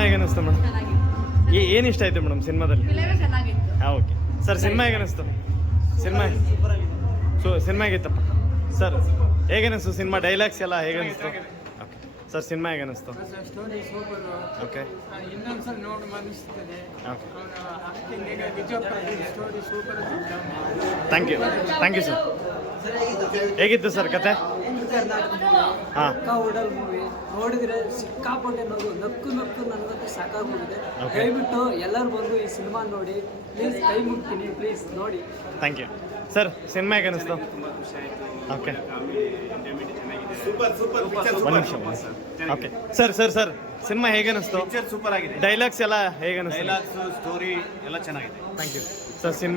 ಹೇಗೆ ಅನಿಸ್ತು ಮೇಡಮ್. ಏನು ಇಷ್ಟ ಆಯ್ತು ಮೇಡಮ್ ಸಿನಿಮಾದಲ್ಲಿ? ಹಾಂ ಓಕೆ. ಸರ್ ಸಿನಿಮಾ ಹೇಗೆ ಅನಿಸ್ತು? ಸಿನಿಮಾ ಸೊ ಸಿನಿಮಾ ಹೇಗಿತ್ತಪ್ಪ ಸರ್ ಹೇಗೆ ಅನಿಸ್ತು ಸಿನಿಮಾ? ಡೈಲಾಗ್ಸ್ ಎಲ್ಲ ಹೇಗೆ ಅನಿಸ್ತು? ಓಕೆ. ಸರ್ ಸಿನಿಮಾ ಹೇಗೆ ಅನಿಸ್ತು? Story super okay. ಇನ್ನೊಂದ್ಸಲ ನೋಡಿ ಅನಿಸ್ತದೆ ಓಕೆ. ಆಕ್ಟಿಂಗ್ ಈಗ ನಿಜವಾಗ್ಲೂ story super thank you thank you sir ಹೇಗಿತ್ತು ಸರ್ ಕತೆ? ಹಾಂ. ಉಡಲ್ ಮೂವಿ ನೋಡಿದ್ರೆ ಸಿಕ್ಕಾಪಟ್ಟೆ ನೋಡು ನಕ್ಕು ನಕ್ಕು ನನಗಂತೂ ಸಾಕಾಗೋಗಿದೆ Okay. ದಯವಿಟ್ಟು ಎಲ್ಲರೂ ಬಂದು ಈ ಸಿನಿಮಾ ನೋಡಿ. ಪ್ಲೀಸ್ ಕೈ ಮುಗ್ತೀನಿ ಪ್ಲೀಸ್ ನೋಡಿ. ಥ್ಯಾಂಕ್ ಯು ಸರ್ ಸಿನಿಮಾ ಹೇಗೆ ಅನಿಸ್ತು? ಓಕೆ ಒಂದು ನಿಮಿಷ okay sir sir sir cinema ಹೇಗೆ ಅನಿಸ್ತು? ಪಿಕ್ಚರ್ ಸೂಪರ್ ಆಗಿದೆ. ಡೈಲಾಗ್ಸ್ ಎಲ್ಲ ಹೇಗೆ ಅನಿಸ್ತು? ಡೈಲಾಗ್ಸ್ ಸ್ಟೋರಿ ಎಲ್ಲ ಚೆನ್ನಾಗಿದೆ. ಥ್ಯಾಂಕ್ ಯು ಸರ್ ಸಿನ್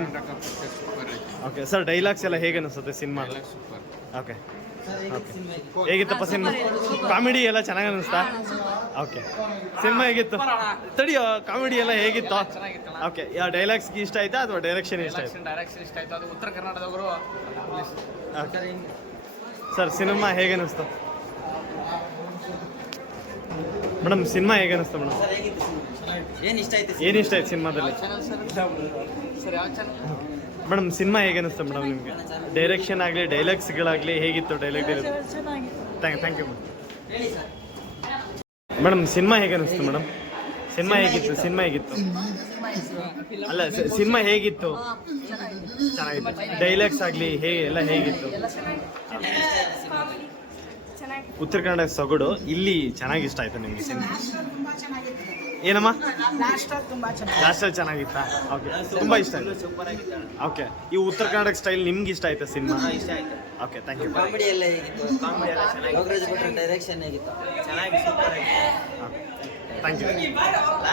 ಓಕೆ ಸರ್ ಡೈಲಾಗ್ಸ್ ಎಲ್ಲ ಹೇಗೆ ಅನಿಸುತ್ತೆ ಸಿನಿಮಾ ಓಕೆ ಓಕೆ ಹೇಗಿತ್ತಪ್ಪ ಸಿನಿಮಾ ಕಾಮಿಡಿ ಎಲ್ಲ ಚೆನ್ನಾಗಿ ಅನಿಸ್ತಾ? ಓಕೆ ಸಿನಿಮಾ ಹೇಗಿತ್ತು? ತಡಿಯೋ ಕಾಮಿಡಿ ಎಲ್ಲ ಹೇಗಿತ್ತು? ಓಕೆ ಯಾವ ಡೈಲಾಗ್ಸ್ ಇಷ್ಟ ಆಯ್ತಾ ಅಥವಾ ಡೈರೆಕ್ಷನ್ ಇಷ್ಟ ಆಯ್ತಾ? ಡೈರೆಕ್ಷನ್ ಇಷ್ಟ ಆಯ್ತು. ಅದು ಉತ್ತರ ಕರ್ನಾಟಕದವರು ಸರ್ ಸಿನಿಮಾ ಹೇಗೆ ಅನಿಸ್ತು ಮೇಡಮ್ ಸಿನಿಮಾ ಹೇಗೆ ಅನಿಸ್ತು ಮೇಡಮ್ ಏನು ಇಷ್ಟ ಆಯ್ತು ಏನು ಇಷ್ಟ ಆಯ್ತು ಸಿನಿಮಾದಲ್ಲಿ ಸರ್ ಯಾವ ಚಾನಲ್ ಮೇಡಮ್ ಸಿನಿಮಾ ಹೇಗೆ ಅನಿಸ್ತು ಮೇಡಮ್ ನಿಮಗೆ? ಡೈರೆಕ್ಷನ್ ಆಗಲಿ ಡೈಲಾಗ್ಸ್ಗಳಾಗಲಿ ಹೇಗಿತ್ತು dialogue thank thank you madam cinema ಹೇಗೆ ಅನಿಸ್ತು ಮೇಡಮ್? ಸಿನಿಮಾ ಹೇಗಿತ್ತು? ಸಿನಿಮಾ ಹೇಗಿತ್ತು? ಅಲ್ಲ ಸಿನಿಮಾ ಹೇಗಿತ್ತು? ಚೆನ್ನಾಗಿತ್ತು. ಡೈಲಾಗ್ಸ್ ಆಗಲಿ ಹೇಗೆ ಎಲ್ಲ ಹೇಗಿತ್ತು? ಉತ್ತರ ಕನ್ನಡ ಸೊಗಡು ಇಲ್ಲಿ ಚೆನ್ನಾಗಿ ಇಷ್ಟ ಆಯ್ತು ನಿಮಗೆ ಸಿನಿಮಾ. ಏನಮ್ಮ? ಲಾಸ್ಟಲ್ಲಿ ಚೆನ್ನಾಗಿತ್ತಾ? ಓಕೆ ತುಂಬ ಇಷ್ಟ ಆಯ್ತು. ಸೂಪರ್ ಆಗಿತ್ತು ಓಕೆ ಈ ಉತ್ತರ ಕನ್ನಡ ಸ್ಟೈಲ್ ನಿಮ್ಗೆ ಇಷ್ಟ ಆಯ್ತಾ ಸಿನಿಮಾ? ಇಷ್ಟ ಆಯ್ತು. ಓಕೆ ಥ್ಯಾಂಕ್ ಯು ಕಾಮಿಡಿ ಎಲ್ಲ ಹೇಗಿತ್ತು? ಕಾಮಿಡಿ ಎಲ್ಲ ಚೆನ್ನಾಗಿ ಡೈರೆಕ್ಷನ್ ಹೇಗಿತ್ತು? ಚೆನ್ನಾಗಿ ಸೂಪರ್ ಆಗಿತ್ತು ಥ್ಯಾಂಕ್ ಯು